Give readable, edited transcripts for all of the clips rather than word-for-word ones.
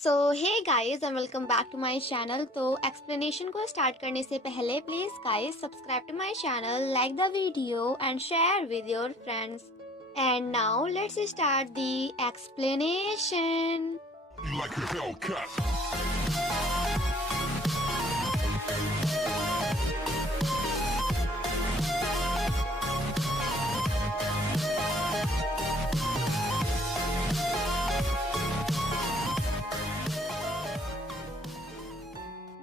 So hey guys and welcome back to my channel. तो explanation को start करने से पहले please guys subscribe to my channel, like the video and share with your friends. And now let's start the explanation. You like a Hellcat.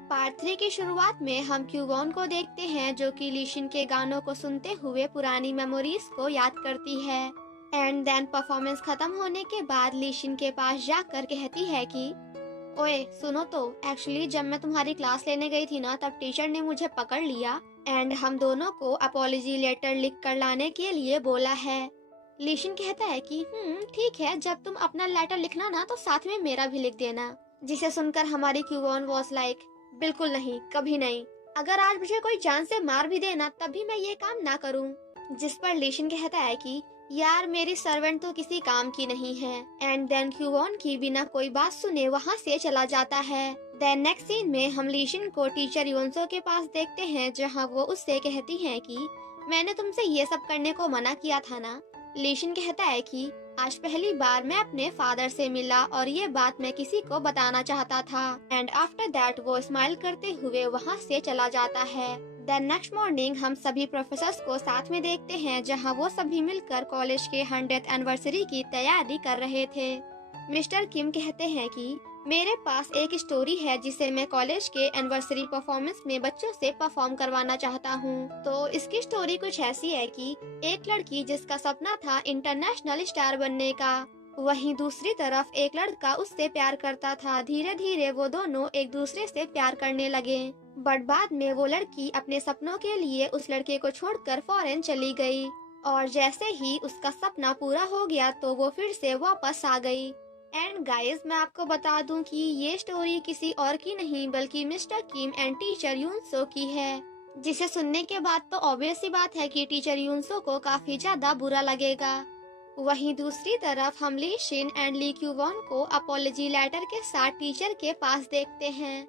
Part 3 की शुरुआत में हम क्यूगॉन को देखते हैं जो कि लीशिन के गानों को सुनते हुए पुरानी मेमोरीज को याद करती है। एंड देन परफॉर्मेंस खत्म होने के बाद लीशिन के पास जाकर कहती है कि ओए सुनो तो, एक्चुअली जब मैं तुम्हारी क्लास लेने गई थी ना तब टीचर ने मुझे पकड़ लिया एंड हम दोनों को अपॉलजी लेटर लिख कर लाने के लिए बोला है। लीशिन कहता है कि ठीक है, जब तुम अपना लेटर लिखना ना तो साथ में मेरा भी लिख देना। जिसे सुनकर हमारी क्यूगॉन वॉज लाइक बिल्कुल नहीं, कभी नहीं। अगर आज मुझे कोई जान से मार भी देना तब भी मैं ये काम ना करूं। जिस पर लीशिन कहता है कि यार मेरी सर्वेंट तो किसी काम की नहीं है। एंड देन क्यूगॉन की बिना कोई बात सुने वहाँ से चला जाता है। देन नेक्स्ट सीन में हम लीशिन को टीचर योंसो के पास देखते हैं जहाँ वो उससे कहती है कि मैंने तुमसे ये सब करने को मना किया था ना। लीशिन कहता है कि आज पहली बार मैं अपने फादर से मिला और ये बात मैं किसी को बताना चाहता था। एंड आफ्टर दैट वो स्माइल करते हुए वहाँ से चला जाता है। देन नेक्स्ट मॉर्निंग हम सभी प्रोफेसर्स को साथ में देखते हैं जहाँ वो सभी मिलकर कॉलेज के 100th एनिवर्सरी की तैयारी कर रहे थे। मिस्टर किम कहते हैं कि मेरे पास एक स्टोरी है जिसे मैं कॉलेज के एनिवर्सरी परफॉर्मेंस में बच्चों से परफॉर्म करवाना चाहता हूँ। तो इसकी स्टोरी कुछ ऐसी है कि एक लड़की जिसका सपना था इंटरनेशनल स्टार बनने का, वहीं दूसरी तरफ एक लड़का उससे प्यार करता था। धीरे धीरे वो दोनों एक दूसरे से प्यार करने लगे, बट बाद में वो लड़की अपने सपनों के लिए उस लड़के को छोड़कर फॉरेन चली गई और जैसे ही उसका सपना पूरा हो गया तो वो फिर से वापस आ गई। एंड गाइस मैं आपको बता दूं कि ये स्टोरी किसी और की नहीं बल्कि मिस्टर किम एंड टीचर यूनसो की है। जिसे सुनने के बाद तो ऑब्वियस सी बात है कि टीचर यूनसो को काफी ज्यादा बुरा लगेगा। वहीं दूसरी तरफ हम ली शिन एंड ली क्यूवॉन को अपॉलजी लेटर के साथ टीचर के पास देखते हैं।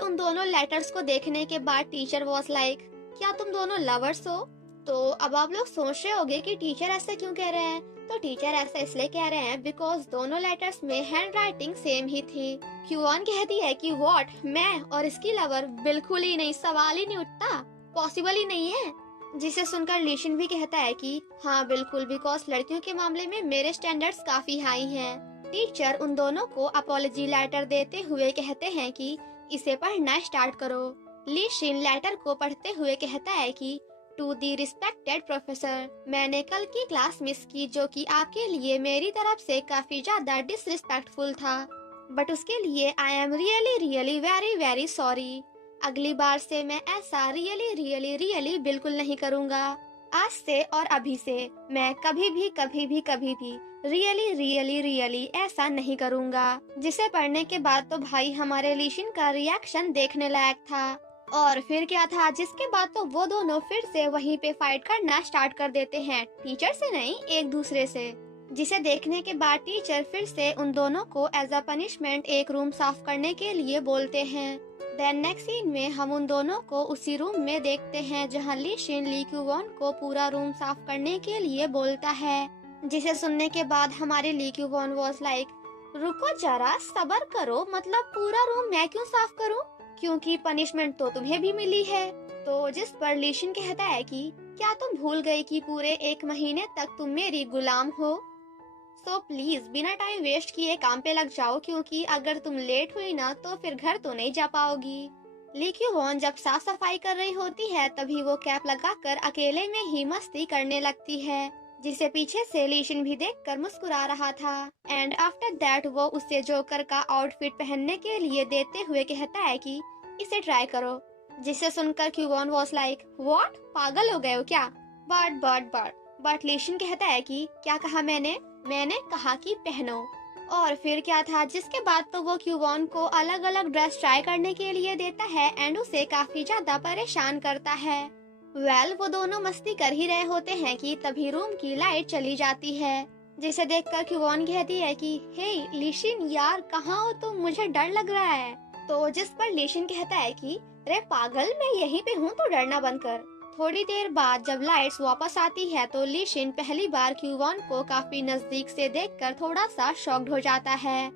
उन दोनों लेटर्स को देखने के बाद टीचर वॉज लाइक क्या तुम दोनों लवर्स हो? तो अब आप लोग सोच रहे होंगे कि टीचर ऐसा क्यों कह रहे हैं। तो टीचर ऐसा इसलिए कह रहे हैं बिकॉज दोनों लेटर्स में हैंड राइटिंग सेम ही थी। क्यूआन कहती है कि व्हाट, मैं और इसकी लवर? बिल्कुल ही नहीं, सवाल ही नहीं उठता, पॉसिबल ही नहीं है। जिसे सुनकर लीशिन भी कहता है कि हाँ बिल्कुल, बिकॉज लड़कियों के मामले में मेरे स्टैंडर्ड्स काफी हाई हैं। टीचर उन दोनों को अपॉलजी लेटर देते हुए कहते हैं कि इसे पढ़ना स्टार्ट करो। लीशिन लेटर को पढ़ते हुए कहता है कि टू दी रिस्पेक्टेड प्रोफेसर, मैंने कल की क्लास मिस की जो कि आपके लिए मेरी तरफ से काफी ज्यादा डिसरिस्पेक्टफुल था, बट उसके लिए I am really really very very sorry. अगली बार से मैं ऐसा रियली रियली रियली बिल्कुल नहीं करूँगा। आज से और अभी से मैं कभी भी रियली रियली रियली ऐसा नहीं करूँगा। जिसे पढ़ने के बाद तो भाई हमारे लीशिन का रिएक्शन देखने लायक था। और फिर क्या था, जिसके बाद तो वो दोनों फिर से वहीं पे फाइट करना स्टार्ट कर देते हैं, टीचर से नहीं एक दूसरे से। जिसे देखने के बाद टीचर फिर से उन दोनों को एज अ पनिशमेंट एक रूम साफ करने के लिए बोलते हैं। देन नेक्स्ट सीन में हम उन दोनों को उसी रूम में देखते हैं जहां लीशिन ली क्यूवॉन को पूरा रूम साफ करने के लिए बोलता है। जिसे सुनने के बाद हमारे ली क्यूवॉन वॉज लाइक रुको जरा, सब्र करो, मतलब पूरा रूम मैं क्यों साफ करूं, क्योंकि पनिशमेंट तो तुम्हें भी मिली है। तो जिस पर लीशिन कहता है कि क्या तुम भूल गई कि पूरे 1 महीने तक तुम मेरी गुलाम हो? सो प्लीज बिना टाइम वेस्ट किए काम पे लग जाओ, क्योंकि अगर तुम लेट हुई ना तो फिर घर तो नहीं जा पाओगी। ली क्यूवॉन जब साफ सफाई कर रही होती है तभी वो कैप लगाकर अकेले में ही मस्ती करने लगती है, जिसे पीछे से लीशिन भी देखकर मुस्कुरा रहा था। एंड आफ्टर दैट वो उसे जोकर का आउटफिट पहनने के लिए देते हुए कहता है कि इसे ट्राई करो। जिसे सुनकर क्यूवॉन वॉज लाइक व्हाट, पागल हो गए हो क्या? बट लीशिन कहता है कि क्या कहा मैंने कहा कि पहनो। और फिर क्या था, जिसके बाद तो वो क्यूवॉन को अलग अलग ड्रेस ट्राई करने के लिए देता है एंड उसे काफी ज्यादा परेशान करता है। वो दोनों मस्ती कर ही रहे होते हैं कि तभी रूम की लाइट चली जाती है। जिसे देखकर क्यूवॉन कहती है कि हे लीशिन यार कहाँ हो तुम, मुझे डर लग रहा है। तो जिस पर लीशिन कहता है कि रे पागल मैं यहीं पे हूँ तो डरना बंद कर। थोड़ी देर बाद जब लाइट्स वापस आती है तो लीशिन पहली बार क्यूवॉन को काफी नजदीक से देखकर थोड़ा सा शॉक्ड हो जाता है।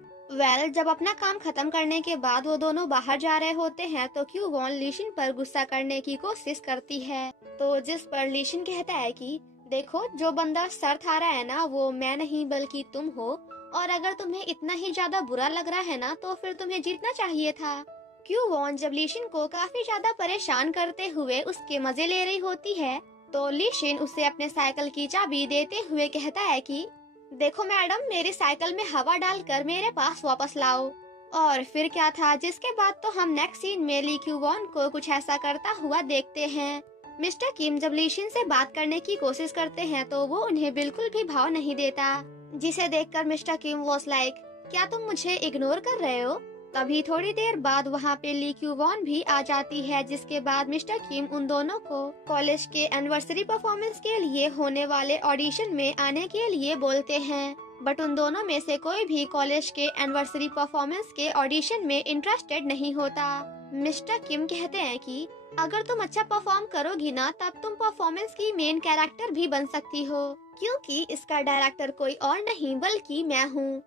जब अपना काम खत्म करने के बाद वो दोनों बाहर जा रहे होते हैं तो क्यूवॉन लीशिन पर गुस्सा करने की कोशिश करती है। तो जिस पर लीशिन कहता है कि देखो जो बंदा सर था रहा है ना वो मैं नहीं बल्कि तुम हो, और अगर तुम्हें इतना ही ज्यादा बुरा लग रहा है ना तो फिर तुम्हें जीतना चाहिए था। क्यूवॉन जब लीशिन को काफी ज्यादा परेशान करते हुए उसके मजे ले रही होती है तो लीशिन उसे अपने साइकिल की चाबी देते हुए कहता है कि देखो मैडम मेरी साइकिल में हवा डालकर मेरे पास वापस लाओ। और फिर क्या था जिसके बाद तो हम नेक्स्ट सीन में ली क्यूवॉन को कुछ ऐसा करता हुआ देखते हैं। मिस्टर किम जब लीशिन से बात करने की कोशिश करते हैं तो वो उन्हें बिल्कुल भी भाव नहीं देता, जिसे देखकर मिस्टर किम वॉज लाइक क्या तुम मुझे इग्नोर कर रहे हो। तभी थोड़ी देर बाद वहाँ पे ली क्यूवॉन भी आ जाती है, जिसके बाद मिस्टर किम उन दोनों को कॉलेज के एनिवर्सरी परफॉर्मेंस के लिए होने वाले ऑडिशन में आने के लिए बोलते हैं। बट उन दोनों में से कोई भी कॉलेज के एनिवर्सरी परफॉर्मेंस के ऑडिशन में इंटरेस्टेड नहीं होता। मिस्टर किम कहते हैं कि अगर तुम अच्छा परफॉर्म करोगी ना तब तुम परफॉर्मेंस की मेन कैरेक्टर भी बन सकती हो, क्योंकि इसका डायरेक्टर कोई और नहीं बल्कि मैं हूँ।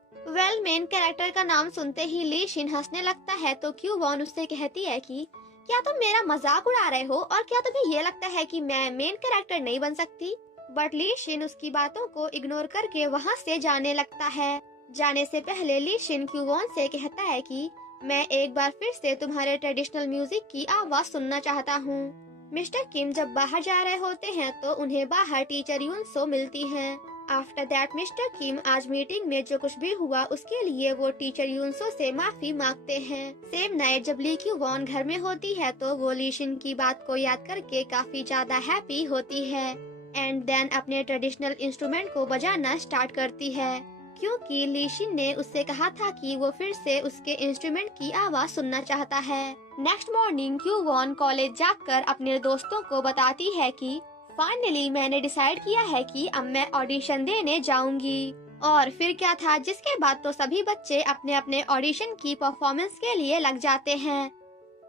मेन कैरेक्टर का नाम सुनते ही लीशिन हंसने लगता है तो क्यूवॉन उससे कहती है कि क्या तुम मेरा मजाक उड़ा रहे हो और क्या तुम्हें ये लगता है कि मैं मेन कैरेक्टर नहीं बन सकती। बट लीशिन उसकी बातों को इग्नोर करके वहाँ से जाने लगता है। जाने से पहले लीशिन क्यूवॉन से कहता है कि मैं एक बार फिर से तुम्हारे ट्रेडिशनल म्यूजिक की आवाज सुनना चाहता हूँ। मिस्टर किम जब बाहर जा रहे होते हैं तो उन्हें बाहर टीचर यूनसो मिलती हैं। आफ्टर दैट मिस्टर किम आज मीटिंग में जो कुछ भी हुआ उसके लिए वो टीचर यूनसो से माफी मांगते हैं। सेम नाइट जब ली क्यूवॉन घर में होती है तो वो लीशिन की बात को याद करके काफी ज्यादा हैप्पी होती है एंड देन अपने ट्रेडिशनल इंस्ट्रूमेंट को बजाना स्टार्ट करती है, क्योंकि लीशिन ने उससे कहा था कि वो फिर से उसके इंस्ट्रूमेंट की आवाज सुनना चाहता है। नेक्स्ट मॉर्निंग क्यूवॉन कॉलेज जाकर अपने दोस्तों को बताती है कि फाइनली मैंने डिसाइड किया है कि अब मैं ऑडिशन देने जाऊंगी। और फिर क्या था जिसके बाद तो सभी बच्चे अपने अपने ऑडिशन की परफॉर्मेंस के लिए लग जाते हैं।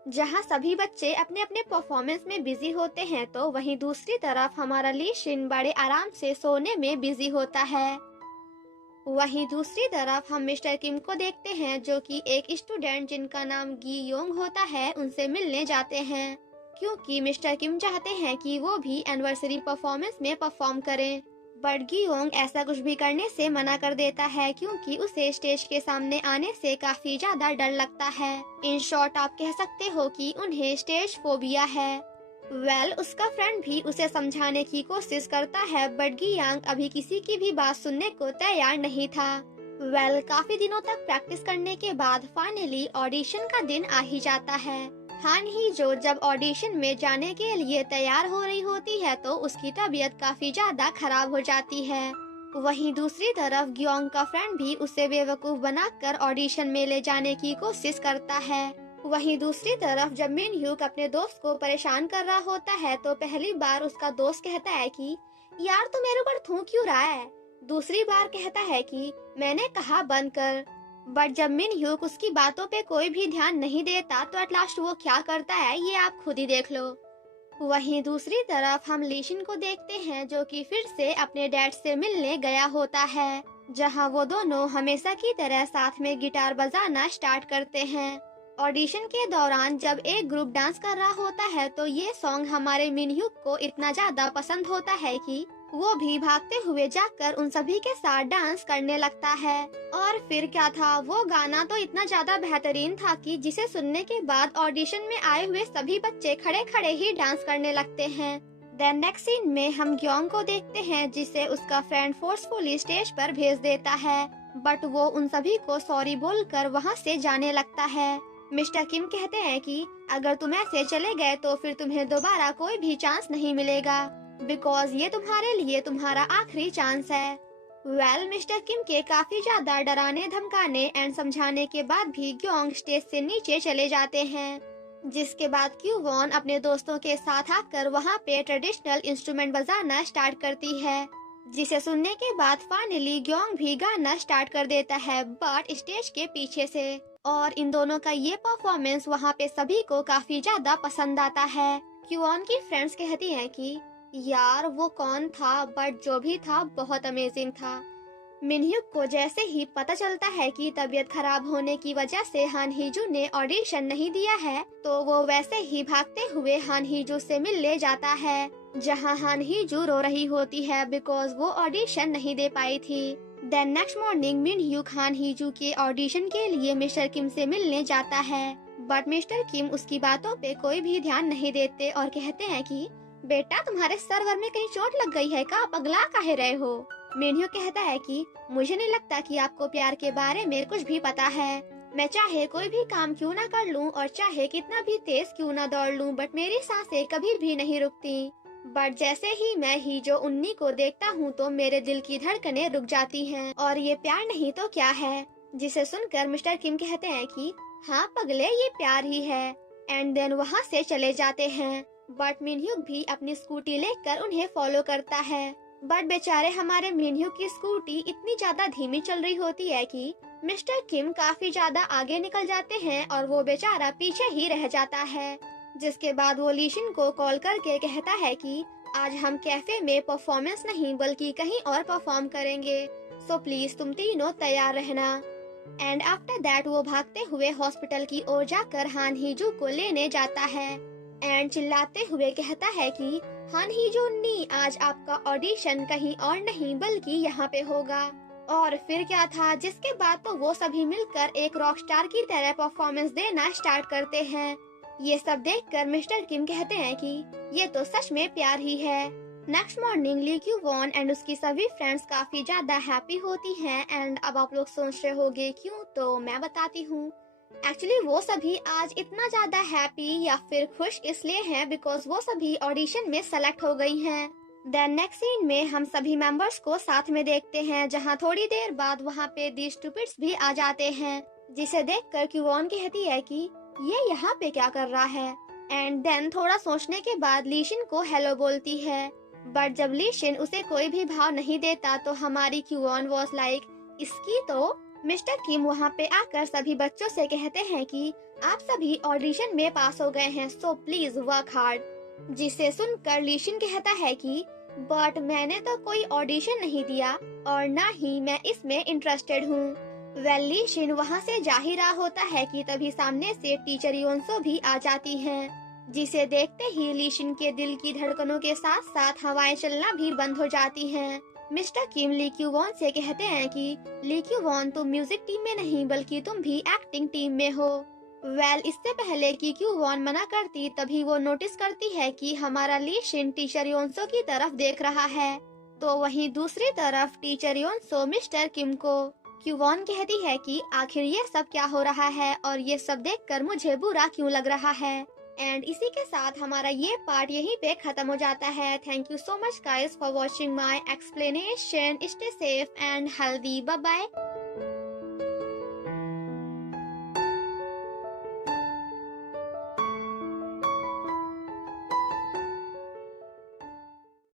जहां सभी बच्चे अपने अपने परफॉर्मेंस में बिजी होते हैं तो वहीं दूसरी तरफ हमारा लीशिन बड़े आराम से सोने में बिजी होता है। वहीं दूसरी तरफ हम मिस्टर किम को देखते हैं जो कि एक स्टूडेंट जिनका नाम गी योंग होता है उनसे मिलने जाते हैं, क्योंकि मिस्टर किम चाहते हैं कि वो भी एनिवर्सरी परफॉर्मेंस में परफॉर्म करें। बट गी योंग ऐसा कुछ भी करने से मना कर देता है क्योंकि उसे स्टेज के सामने आने से काफी ज्यादा डर लगता है। इन शॉर्ट आप कह सकते हो कि उन्हें स्टेज फोबिया है। उसका फ्रेंड भी उसे समझाने की कोशिश करता है बट गी यांग अभी किसी की भी बात सुनने को तैयार नहीं था। काफी दिनों तक प्रैक्टिस करने के बाद फाइनली ऑडिशन का दिन आ ही जाता है। हान ही जो जब ऑडिशन में जाने के लिए तैयार हो रही होती है तो उसकी तबीयत काफी ज्यादा खराब हो जाती है। वहीं दूसरी तरफ ग्योंग का फ्रेंड भी उसे बेवकूफ बनाकर ऑडिशन में ले जाने की कोशिश करता है। वहीं दूसरी तरफ जब मिन ह्यूक अपने दोस्त को परेशान कर रहा होता है तो पहली बार उसका दोस्त कहता है कि यार तू मेरे ऊपर थूक क्यों रहा है। दूसरी बार कहता है कि मैंने कहा बंद कर। बट जब मिन ह्यूक उसकी बातों पे कोई भी ध्यान नहीं देता तो एट लास्ट वो क्या करता है ये आप खुद ही देख लो। वहीं दूसरी तरफ हम लीशिन को देखते हैं जो कि फिर से अपने डैड से मिलने गया होता है, जहां वो दोनों हमेशा की तरह साथ में गिटार बजाना स्टार्ट करते हैं। ऑडिशन के दौरान जब एक ग्रुप डांस कर रहा होता है तो ये सॉन्ग हमारे मिन ह्यूक को इतना ज्यादा पसंद होता है कि वो भी भागते हुए जाकर उन सभी के साथ डांस करने लगता है। और फिर क्या था, वो गाना तो इतना ज्यादा बेहतरीन था कि जिसे सुनने के बाद ऑडिशन में आए हुए सभी बच्चे खड़े खड़े ही डांस करने लगते हैं। देन नेक्स्ट सीन में हम ग्योंग को देखते हैं जिसे उसका फ्रेंड फोर्सफुली स्टेज पर भेज देता है, बट वो उन सभी को सॉरी बोलकर वहाँ से जाने लगता है। मिस्टर किम कहते हैं कि अगर तुम ऐसे चले गए तो फिर तुम्हें दोबारा कोई भी चांस नहीं मिलेगा, बिकॉज ये तुम्हारे लिए तुम्हारा आखिरी चांस है। मिस्टर किम के काफी ज्यादा डराने धमकाने एंड समझाने के बाद भी ग्योंग स्टेज से नीचे चले जाते हैं, जिसके बाद क्यूवॉन अपने दोस्तों के साथ आकर वहाँ पे ट्रेडिशनल इंस्ट्रूमेंट बजाना स्टार्ट करती है। जिसे सुनने के बाद फाइनली ग्योंग भी गाना स्टार्ट कर देता है, बट स्टेज के पीछे से। और इन दोनों का ये परफॉर्मेंस वहाँ पे सभी को काफी ज्यादा पसंद आता है। क्यून की फ्रेंड्स कहती हैं कि यार वो कौन था, बट जो भी था बहुत अमेजिंग था। मिनह्यूक को जैसे ही पता चलता है कि तबीयत खराब होने की वजह से हान हीजू ने ऑडिशन नहीं दिया है, तो वो वैसे ही भागते हुए हान हीजू से मिलने जाता है, जहां हान हीजू रो रही होती है बिकॉज वो ऑडिशन नहीं दे पाई थी। देन नेक्स्ट मॉर्निंग मिनह्यूक हान हीजू के ऑडिशन के लिए मिस्टर किम से मिलने जाता है, बट मिस्टर किम उसकी बातों पे कोई भी ध्यान नहीं देते और कहते हैं कि बेटा तुम्हारे सर्वर में कहीं चोट लग गई है का, पगला काहे रहे हो। मिनह्यूक कहता है कि मुझे नहीं लगता कि आपको प्यार के बारे में कुछ भी पता है। मैं चाहे कोई भी काम क्यों ना कर लूं और चाहे कितना भी तेज क्यों ना दौड़ लूं, बट मेरी सांसें कभी भी नहीं रुकती। बट जैसे ही मैं हीजो उन्नी को देखता हूं तो मेरे दिल की धड़कनें रुक जाती हैं, और ये प्यार नहीं तो क्या है। जिसे सुनकर मिस्टर किम कहते हैं कि हाँ पगले, ये प्यार ही है। एंड देन वहाँ से चले जाते हैं, बट मिनह्यूक भी अपनी स्कूटी लेकर उन्हें फॉलो करता है। बट बेचारे हमारे मिनह्यूक की स्कूटी इतनी ज्यादा धीमी चल रही होती है कि मिस्टर किम काफी ज्यादा आगे निकल जाते हैं और वो बेचारा पीछे ही रह जाता है। जिसके बाद वो लीशिन को कॉल करके कहता है कि आज हम कैफे में परफॉर्मेंस नहीं बल्कि कहीं और परफॉर्म करेंगे, सो प्लीज तुम तीनों तैयार रहना। एंड आफ्टर दैट वो भागते हुए हॉस्पिटल की ओर जाकर हान हीजू को लेने जाता है एंड चिल्लाते हुए कहता है कि हान हीजू नी, आज आपका ऑडिशन कहीं और नहीं बल्कि यहाँ पे होगा। और फिर क्या था, जिसके बाद तो वो सभी मिलकर एक रॉक स्टार की तरह परफॉर्मेंस देना स्टार्ट करते हैं। ये सब देखकर मिस्टर किम कहते हैं कि ये तो सच में प्यार ही है। Next morning Lee Kyu Won and उसकी सभी फ्रेंड्स काफी ज्यादा हैप्पी होती हैं। एंड अब आप लोग सोच रहे होंगे क्यों, तो मैं बताती हूँ। एक्चुअली वो सभी आज इतना ज्यादा हैप्पी या फिर खुश इसलिए हैं बिकॉज वो सभी ऑडिशन में सेलेक्ट हो गई हैं। देन नेक्स्ट सीन में हम सभी मेंबर्स को साथ में देखते हैं, जहां थोड़ी देर बाद वहां पे दी स्टूपिड्स भी आ जाते हैं, जिसे देखकर क्यूवॉन कहती है कि ये यहाँ पे क्या कर रहा है। एंड देन थोड़ा सोचने के बाद लीशिन को हेलो बोलती है, बट जब लीशिन उसे कोई भी भाव नहीं देता तो हमारी क्यूवॉन वॉज लाइक इसकी तो। मिस्टर किम वहाँ पे आकर सभी बच्चों से कहते हैं कि आप सभी ऑडिशन में पास हो गए हैं, सो प्लीज वर्क हार्ड। जिसे सुनकर लीशिन कहता है कि बट मैंने तो कोई ऑडिशन नहीं दिया और ना ही मैं इसमें इंटरेस्टेड हूँ। वेल लीशिन वहाँ से जा ही रहा होता है कि तभी सामने से टीचर योनसो भी आ जाती हैं, जिसे देखते ही लीशिन के दिल की धड़कनों के साथ साथ हवाएं चलना भी बंद हो जाती हैं। मिस्टर किम ली क्यू वॉन से कहते हैं कि ली क्यू वॉन तुम म्यूजिक टीम में नहीं बल्कि तुम भी एक्टिंग टीम में हो। वेल इससे पहले कि क्यू वॉन मना करती तभी वो नोटिस करती है कि हमारा लीशिन टीचर योनसो की तरफ देख रहा है, तो वहीं दूसरी तरफ टीचर योनसो मिस्टर किम को। क्यू वॉन कहती है कि आखिर ये सब क्या हो रहा है और ये सब देखकर मुझे बुरा क्यों लग रहा है। एंड इसी के साथ हमारा ये पार्ट यहीं पे खत्म हो जाता है। Thank you so much guys for watching my explanation. Stay safe and healthy, bye bye.